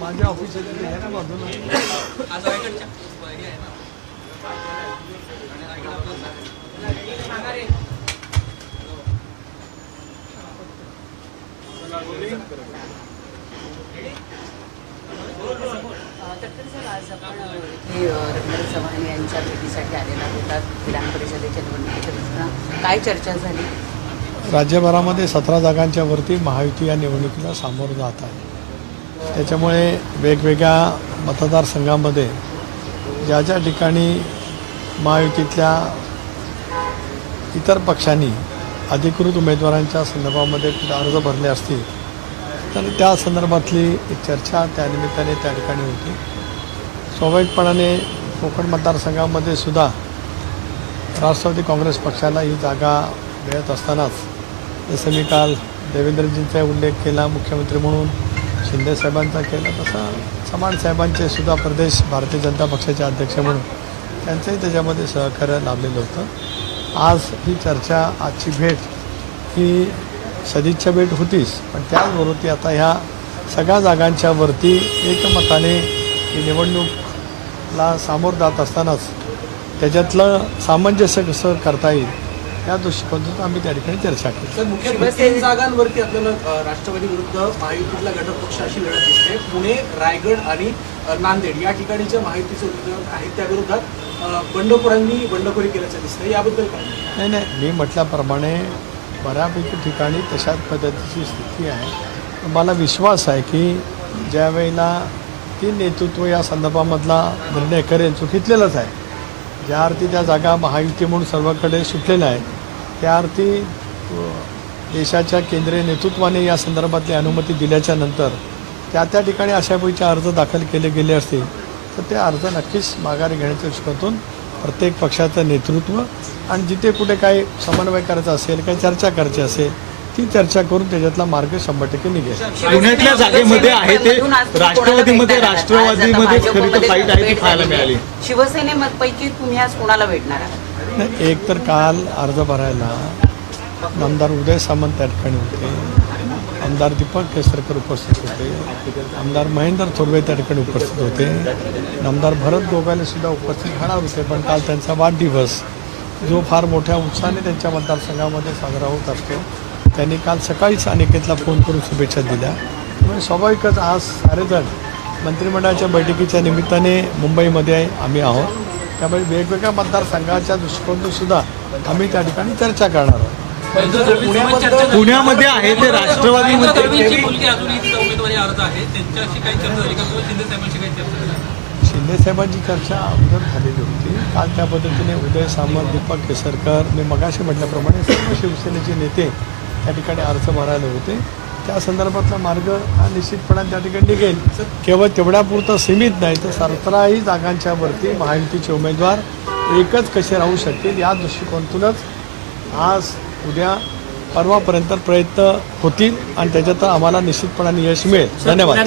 माझ्या ऑफिस आहे ना बाजूला. आज आपण रणधीर चव्हाण यांच्या भेटीसाठी आलेला होता विधान परिषदेच्या निवडणुकीच्या दृष्टीनं काय चर्चा झाली? राज्यभरामध्ये 17 जागांच्या वरती महायुती या निवडणुकीला सामोरं जात आहे. त्याच्यामुळे वेगवेगळ्या मतदारसंघामध्ये ज्या ज्या ठिकाणी महायुतीतल्या इतर पक्षांनी अधिकृत उमेदवारांच्या संदर्भामध्ये अर्ज भरले असतील तर त्या संदर्भातली एक चर्चा त्या निमित्ताने त्या ठिकाणी होती. स्वाभाविकपणाने कोकण मतदारसंघामध्ये सुद्धा राष्ट्रवादी काँग्रेस पक्षाला ही जागा मिळत असतानाच जसं मी काल देवेंद्रजींचा उल्लेख केला मुख्यमंत्री म्हणून, शिंदेसाहेबांचा केला, तसा चव्हाण साहेबांचे सुद्धा प्रदेश भारतीय जनता पक्षाचे अध्यक्ष म्हणून त्यांचंही त्याच्यामध्ये सहकार्य लाभलेलं होतं. आज ही चर्चा, आजची भेट ही सदिच्छा भेट होतीच, पण त्याचबरोबर ती आता ह्या सगळ्या जागांच्या वरती एकमताने ही निवडणूकला सामोरं जात असतानाच त्याच्यातलं सामंजस्य कसं करता येईल या दृष्टिकोनातून आम्ही त्या ठिकाणी चर्चा केली. तर मुख्य 3 जागांवरती आपल्याला राष्ट्रवादी विरुद्ध महायुतीतला घटक पक्ष अशी लढत दिसते. पुणे, रायगड आणि नांदेड या ठिकाणी ज्या महायुतीचे उमेदवार आहेत त्या विरोधात बंडखोरांनी बंडखोरी केल्याचं दिसतं. याबद्दल काय? नाही, मी म्हटल्याप्रमाणे बऱ्यापैकी ठिकाणी तशाच पद्धतीची स्थिती आहे. मला विश्वास आहे की ज्या वेळेला ती नेतृत्व या संदर्भामधला निर्णय करेल, चुकीतलेलंच आहे. ज्या अर्थी त्या जागा महायुती म्हणून सर्वकडे सुटलेल्या आहेत त्या अर्थी देशाच्या केंद्रीय नेतृत्वाने या संदर्भातली अनुमती दिल्याच्या नंतर त्या ठिकाणी अशापैकी अर्ज दाखल केले गेले असतील तर ते अर्ज नक्कीच माघारी घेण्याच्या दृष्टीकोनातून प्रत्येक पक्षाचं नेतृत्व आणि जिथे कुठे काही समन्वय करायचा असेल, काही चर्चा करायची असेल ती चर्चा करून त्याच्यातला मार्ग 100% निघेल. पुण्यातल्या जागेमध्ये आहे ते राष्ट्रवादीमध्ये खरी तर फाईट आहे ती पाहायला मिळाली. शिवसेनेपैकी तुम्ही आज कोणाला भेटणार आहात? नाही, एक तर काल अर्ज भरायला आमदार उदय सामंत त्या ठिकाणी होते, आमदार दीपक केसरकर उपस्थित होते, आमदार महेंद्र थोरवे त्या ठिकाणी उपस्थित होते, आमदार भरत गोगाले सुद्धा उपस्थित राहणार होते. पण काल त्यांचा वाढदिवस जो फार मोठ्या उत्साहाने त्यांच्या मतदारसंघामध्ये साजरा होत असतो, त्यांनी काल सकाळीच अनिकेतला फोन करून शुभेच्छा दिल्या. त्यामुळे स्वाभाविकच आज सारेजण मंत्रिमंडळाच्या बैठकीच्या निमित्ताने मुंबईमध्ये आम्ही आहोत. त्यामुळे वेगवेगळ्या मतदारसंघाच्या दृष्टिकोनातून सुद्धा आम्ही त्या ठिकाणी चर्चा करणार आहोत. पुण्यामध्ये आहे ते राष्ट्रवादीमध्ये शिंदेसाहेबांची चर्चा अगोदर झालेली होती. काल त्या पद्धतीने उदय सामंत, दीपक केसरकर, मी मगाशी म्हटल्याप्रमाणे सर्व शिवसेनेचे नेते त्या ठिकाणी अर्ज भरायला होते. त्या संदर्भातला मार्ग हा निश्चितपणे त्या ठिकाणी निघेल. केवळ तेवढ्यापुरतं सीमित नाही तर 17ही जागांच्या वरती महायुतीचे उमेदवार एकच कसे राहू शकतील या दृष्टिकोनातूनच आज उद्या परवापर्यंत प्रयत्न होतील आणि त्याच्यात आम्हाला निश्चितपणाने यश मिळेल. धन्यवाद.